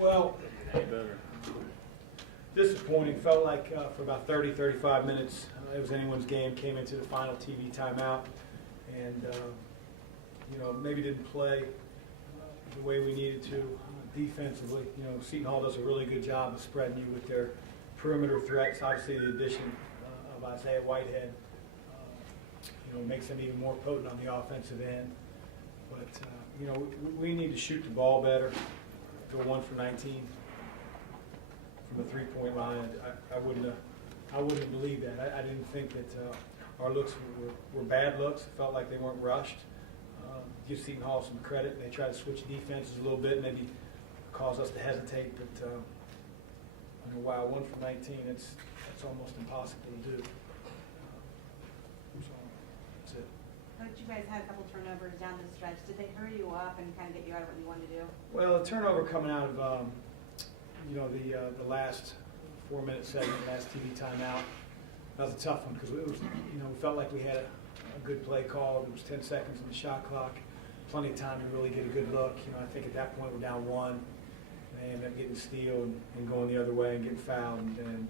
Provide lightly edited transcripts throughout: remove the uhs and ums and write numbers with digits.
Well, Any better? disappointing. Felt like for about 30, 35 minutes, it was anyone's game. Came into the final TV timeout, and maybe didn't play the way we needed to defensively. Seton Hall does a really good job of spreading you with their perimeter threats. Obviously, the addition of Isaiah Whitehead, makes them even more potent on the offensive end. But we need to shoot the ball better. Go 1 for 19 from the three-point line. I wouldn't believe that. I didn't think that our looks were bad looks. It felt like they weren't rushed. Give Seton Hall some credit. They tried to switch defenses a little bit, maybe cause us to hesitate. But wow, 1 for 19. That's almost impossible to do. So that's it. But you guys had a couple turnovers down the stretch. Did they hurry you up and kind of get you out of what you wanted to do? Well, the turnover coming out of the last 4-minute segment, last TV timeout, that was a tough one because it was we felt like we had a good play call. There was 10 seconds on the shot clock, plenty of time to really get a good look. I think at that point we're down 1. They ended up getting a steal and going the other way and getting fouled, and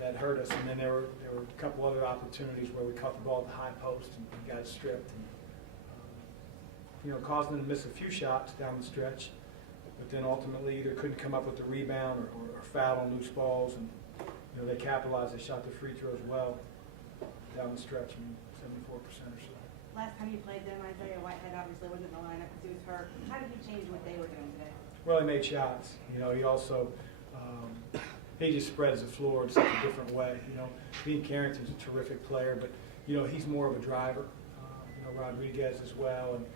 that hurt us. And then there were a couple other opportunities where we caught the ball at the high post and got it stripped, and caused them to miss a few shots down the stretch. But then ultimately either couldn't come up with the rebound or fouled on loose balls, and they capitalized. They shot their free throws well down the stretch, 74% or so. Last time you played them, Isaiah Whitehead obviously wasn't in the lineup because he was hurt. How did he change what they were doing today? Well, he made shots. He also he just spreads the floor in such a different way. Dean Carrington's a terrific player, but he's more of a driver. Rodriguez as well, and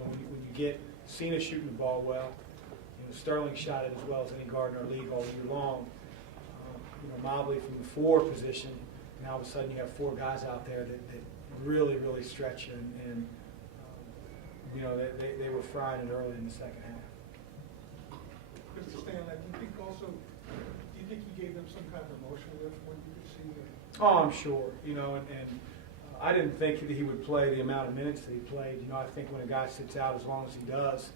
when you get Cena shooting the ball well, Sterling shot it as well as any guard in our league all year long. Mobley from the 4 position, and all of a sudden you have 4 guys out there that really, really stretch you, and they were frying it early in the second half. Mr. Stanley, do you think you gave them some kind of emotional lift when you received it? Oh, I'm sure. And I didn't think that he would play the amount of minutes that he played. I think when a guy sits out as long as he does,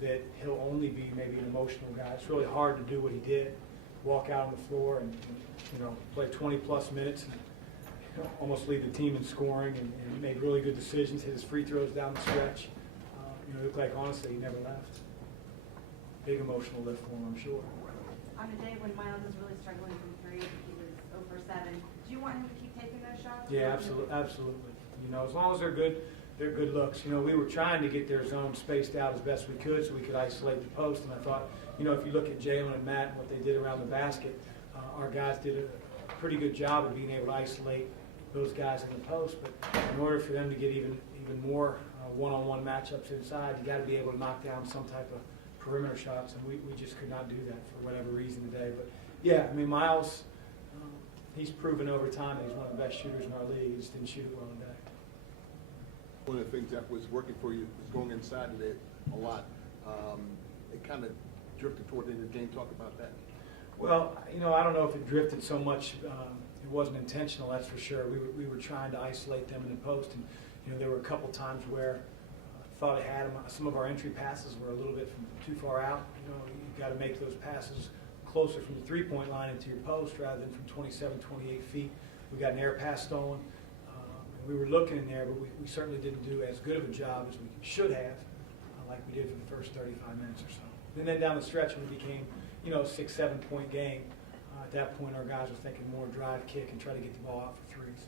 that he'll only be maybe an emotional guy. It's really hard to do what he did, walk out on the floor and play 20-plus minutes and almost lead the team in scoring and made really good decisions, hit his free throws down the stretch. It looked like, honestly, he never left. Big emotional lift for him, I'm sure. On a day when Miles is really struggling from 3, he was 0 for 7. Do you want him to keep taking those shots? Yeah, absolutely. As long as they're good looks. We were trying to get their zone spaced out as best we could so we could isolate the post. And I thought, if you look at Jalen and Matt and what they did around the basket, our guys did a pretty good job of being able to isolate those guys in the post. But in order for them to get even more one-on-one matchups inside, you got to be able to knock down some type of perimeter shots, and we just could not do that for whatever reason today. But yeah, Miles, he's proven over time that he's one of the best shooters in our league. He just didn't shoot it well today. One of the things that was working for you was going inside today a lot. It kind of drifted toward the end of the game. Talk about that. Well, I don't know if it drifted so much. It wasn't intentional, that's for sure. We were trying to isolate them in the post, and there were a couple times where I thought I had them. Some of our entry passes were a little bit too far out. You've got to make those passes closer from the three-point line into your post rather than from 27, 28 feet. We got an air pass stolen. We were looking in there, but we certainly didn't do as good of a job as we should have, like we did for the first 35 minutes or so. And then down the stretch, when it became, a 6-7 point game, at that point our guys were thinking more drive, kick, and try to get the ball out for threes.